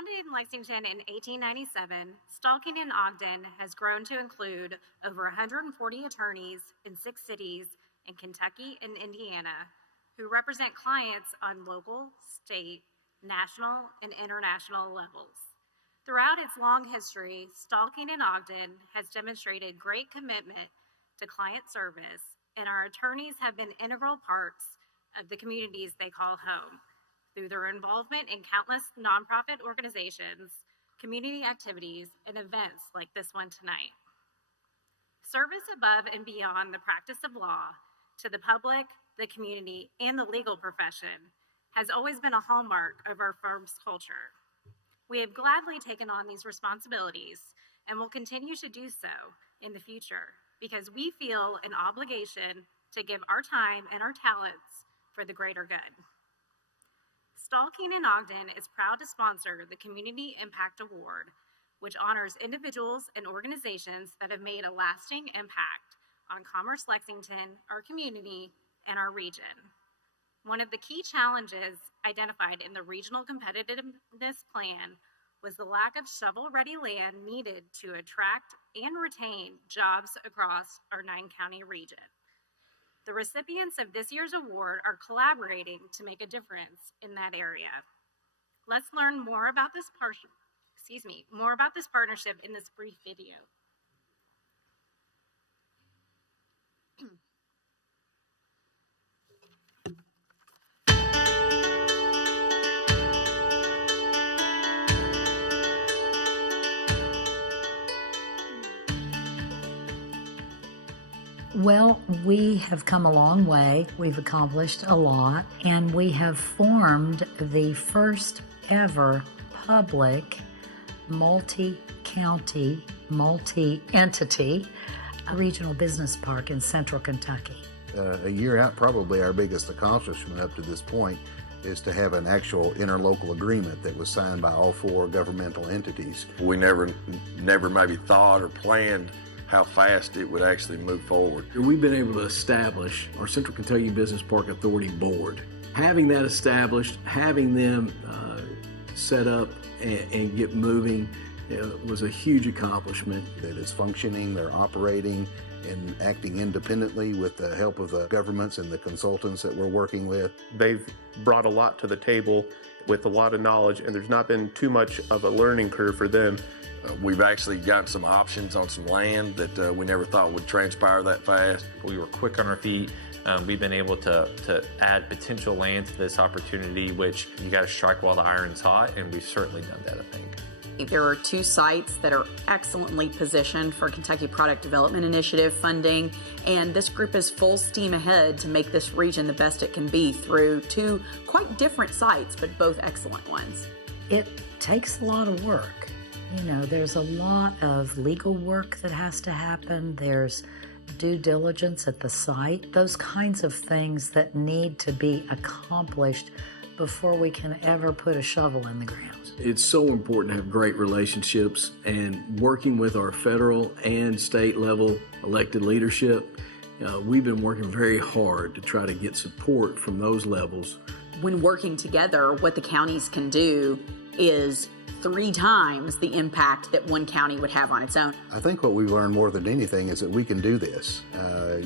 Founded in Lexington in 1897, Stalking and Ogden has grown to include over 140 attorneys in 6 cities in Kentucky and Indiana who represent clients on local, state, national, and international levels. Throughout its long history, Stalking and Ogden has demonstrated great commitment to client service, and our attorneys have been integral parts of the communities they call home through their involvement in countless nonprofit organizations, community activities, and events like this one tonight. Service above and beyond the practice of law to the public, the community, and the legal profession has always been a hallmark of our firm's culture. We have gladly taken on these responsibilities and will continue to do so in the future because we feel an obligation to give our time and our talents for the greater good. Stalking and Ogden is proud to sponsor the Community Impact Award, which honors individuals and organizations that have made a lasting impact on Commerce Lexington, our community, and our region. One of the key challenges identified in the Regional Competitiveness Plan was the lack of shovel-ready land needed to attract and retain jobs across our 9-county region. The recipients of this year's award are collaborating to make a difference in that area. Let's learn more about this partnership in this brief video. Well, we have come a long way. We've accomplished a lot, and we have formed the first ever public multi-county, multi-entity regional business park in central Kentucky. A year out, probably our biggest accomplishment up to this point is to have an actual interlocal agreement that was signed by all 4 governmental entities. We never maybe thought or planned how fast it would actually move forward. We've been able to establish our Central Kentucky Business Park Authority Board. Having that established, having them set up and get moving was a huge accomplishment. That it's functioning, they're operating and acting independently with the help of the governments and the consultants that we're working with. They've brought a lot to the table with a lot of knowledge, and there's not been too much of a learning curve for them. We've actually gotten some options on some land that we never thought would transpire that fast. We were quick on our feet. We've been able to add potential land to this opportunity, which you got to strike while the iron's hot, and we've certainly done that, I think. There are 2 sites that are excellently positioned for Kentucky Product Development Initiative funding, and this group is full steam ahead to make this region the best it can be through 2 quite different sites, but both excellent ones. It takes a lot of work. There's a lot of legal work that has to happen. There's due diligence at the site, those kinds of things that need to be accomplished before we can ever put a shovel in the ground. It's so important to have great relationships, and working with our federal and state level elected leadership, we've been working very hard to try to get support from those levels. When working together, what the counties can do is 3 times the impact that one county would have on its own. I think what we've learned more than anything is that we can do this.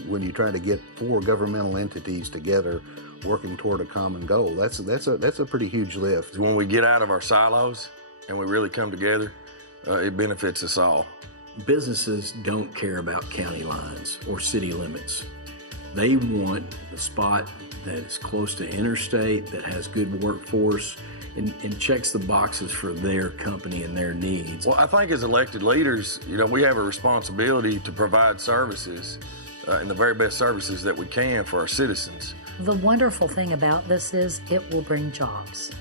When you try to get 4 governmental entities together working toward a common goal, that's a pretty huge lift. When we get out of our silos and we really come together, it benefits us all. Businesses don't care about county lines or city limits. They want a spot that is close to interstate, that has good workforce, and checks the boxes for their company and their needs. Well, I think as elected leaders, we have a responsibility to provide services and the very best services that we can for our citizens. The wonderful thing about this is it will bring jobs.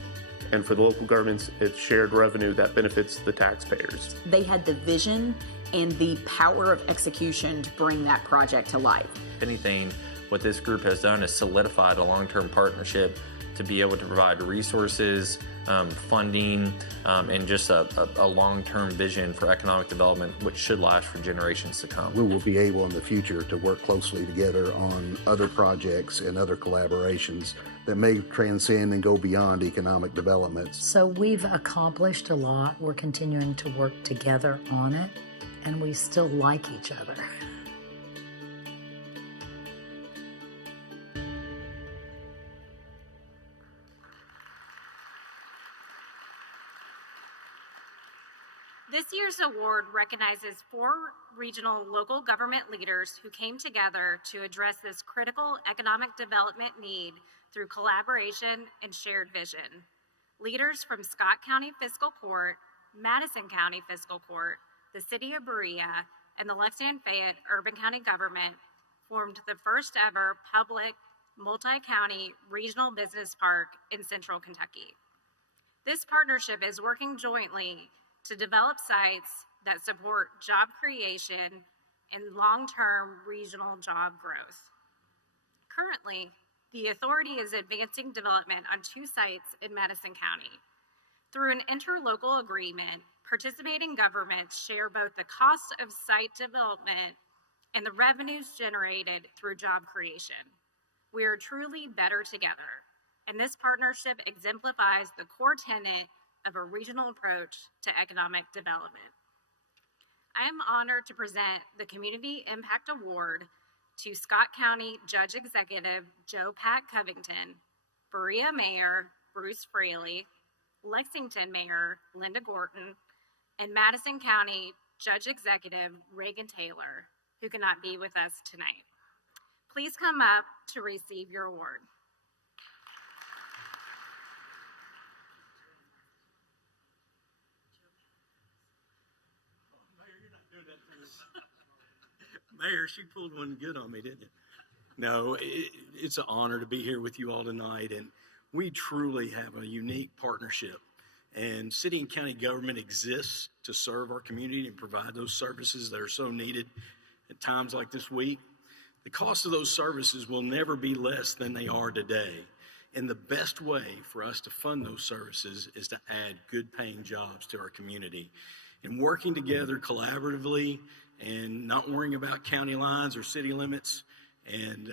And for the local governments, it's shared revenue that benefits the taxpayers. They had the vision and the power of execution to bring that project to life. If anything, what this group has done is solidified a long-term partnership to be able to provide resources, funding, and just a long-term vision for economic development, which should last for generations to come. We will be able in the future to work closely together on other projects and other collaborations that may transcend and go beyond economic development. So we've accomplished a lot. We're continuing to work together on it, and we still like each other. This year's award recognizes 4 regional local government leaders who came together to address this critical economic development need through collaboration and shared vision. Leaders from Scott County Fiscal Court, Madison County Fiscal Court, the City of Berea, and the Lexington-Fayette Urban County Government formed the first ever public multi-county regional business park in central Kentucky. This partnership is working jointly to develop sites that support job creation and long-term regional job growth. Currently, the authority is advancing development on 2 sites in Madison County. Through an interlocal agreement, participating governments share both the cost of site development and the revenues generated through job creation. We are truly better together, and this partnership exemplifies the core tenet of a regional approach to economic development. I am honored to present the Community Impact Award to Scott County Judge Executive Joe Pat Covington, Berea Mayor Bruce Fraley, Lexington Mayor Linda Gorton, and Madison County Judge Executive Reagan Taylor, who cannot be with us tonight. Please come up to receive your award. Mayor, she pulled one good on me, didn't you? No, it's an honor to be here with you all tonight, and we truly have a unique partnership. And city and county government exists to serve our community and provide those services that are so needed at times like this week. The cost of those services will never be less than they are today. And the best way for us to fund those services is to add good paying jobs to our community. And working together collaboratively and not worrying about county lines or city limits. And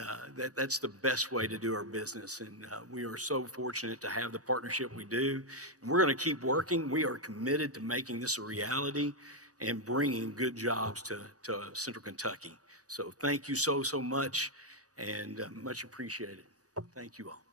that's the best way to do our business. And we are so fortunate to have the partnership we do. And we're going to keep working. We are committed to making this a reality and bringing good jobs to Central Kentucky. So thank you so much, and much appreciated. Thank you all.